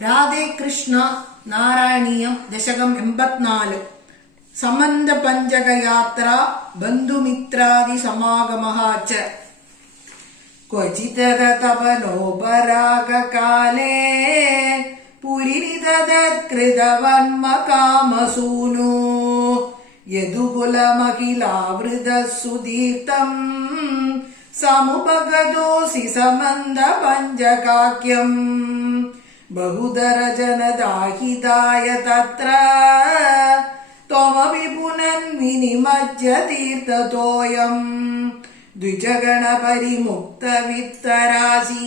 രാധേ കൃഷ്ണ നാരായണീയം ദശകം 84 സമന്ത പഞ്ചകയാത്ര ബന്ധുമിത്രാദി സമാഗമഃ ച ക്വചിതത തപനോപരാഗകാലേ പുരിനിതതത്കൃതവന്മ കാമസൂനോ യദുകുലമഖിലാവൃതസുദീർത്തം സമുപഗതോസി സമന്ത പഞ്ചകാക്യം ബഹുദരജനദാഹിതായ തത്ര ത്വമപി പുനന്വിനിമജ്യ തീർത്ഥതോയം ദ്വിജഗണപരിമുക്തവിത്തരാസി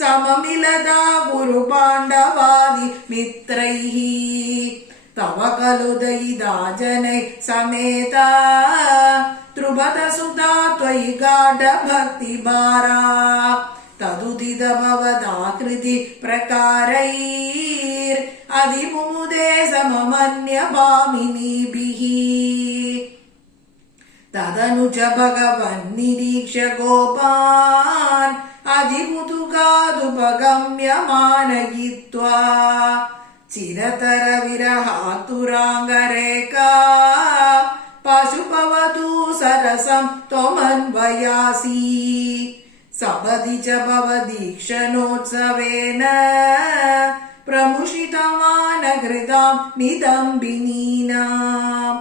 സമമിലതാ കുരുപാണ്ഡവാദി മിത്രൈഃ തവ ഖലു ദയിതാ ജനൈ സമേതാ ദ്രുപദസുതാ ത്വയി ഗാഢഭക്തിഭാരാ തദുദിത ഭവതാകൃതി പ്രകാരൈർ അതിമുമുദേ സമമന്യഭാമിനീഭിഃ തദനു ച ഭഗവൻ നിരീക്ഷ്യ ഗോപാൻ അതികുതുകാതുപഗമ്യ മാനയിത്വാ ചിരതര വിരഹാതുരാംഗരേഖാ പശുപവതു സരസം ത്വമന്വയാസി സപദി ച ഭവദീക്ഷണോത്സവേന പ്രമുഷിതമാനഘൃതാം നിതംബിനീനാം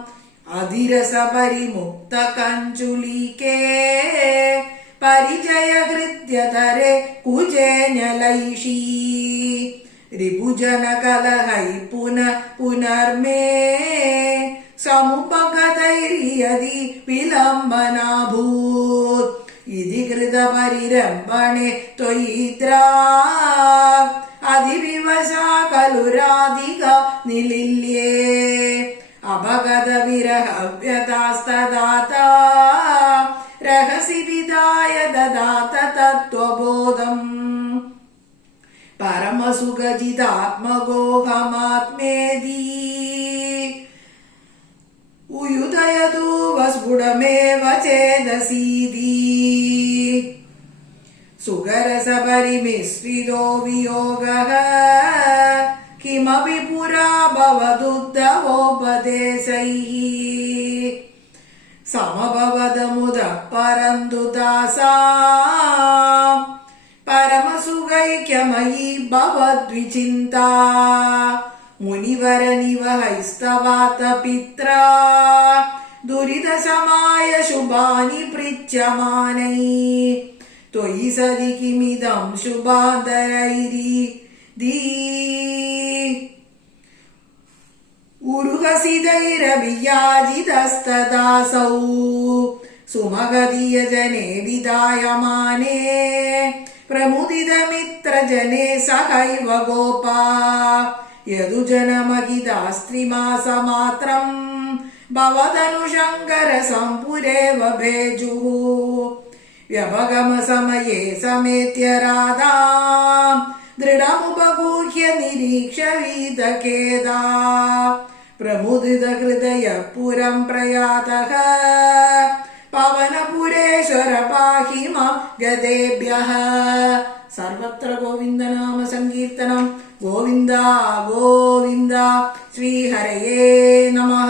അധിരസപരിമുക്ത കഞ്ചുലീകേ പരിചയഹൃദ്യതരെ കുജേനലൈഷീ രിപുജനകലഹൈ പുനർമേ സമുപഗതൈര്യതി വിലംബനാഭൂത് ഇതി കൃതപരിരംഭണേ ത്വയിദ്രാ അതിവിവശാ ഖലു രാധിക നിലില്യേ അഭഗത വിരഹവ്യതാസ്തദാതാ രഹസി വിദായ ദദാത തത്വബോധം പരമസുഖജിതാത്മഗോഹമാത്മേദി ഉയുദയതു വസ്ഫുടമേവ ചേതസീതി സുഖരസപരിമിശ്രിതോ വിയോഗഃ കിമപി പുരാ ഭവദുദ്ധവോപദേശൈഃ സമഭവദമുദഃ പരന്തു ദാസാം പരമസുഖൈക്യമയീ ഭവദ്വിചിന്താ മുനിവരനിവഹൈസ്തവാത പിത്രാ ദുരിതശമായ ശുഭാനി പൃച്യമാനൈ ത്വയി സതി കിമിദം ശുഭാന്തരൈരി ഉരുഹസിതൈരഭിയാജിതസ്തദാസൗ സുമഗദീയജനേ വിദായമാനേ പ്രമുദിതമിത്രജനേ സഹൈവ ഗോപാ യദുജനമഹിതാസ്ത്രിമാസമാത്രം ഭവതനുശങ്കര സംപുരേവ ഭേജുഃ വ്യപഗമസമയേ സമേത്യ രാധാം ദൃഢമുപഗൂഹ്യ നിരീക്ഷ്യ വീതഖേദാ പ്രമുദിതഹൃദയ പുരം പ്രയാതഃ പവനപുരേശ്വര പാഹി മാം ഗതേഭ്യഃ. സർവത്ര ഗോവിന്ദനാമ സങ്കീർത്തനം. ഗോവിന്ദ ഗോവിന്ദ. ശ്രീഹരയേ നമഃ.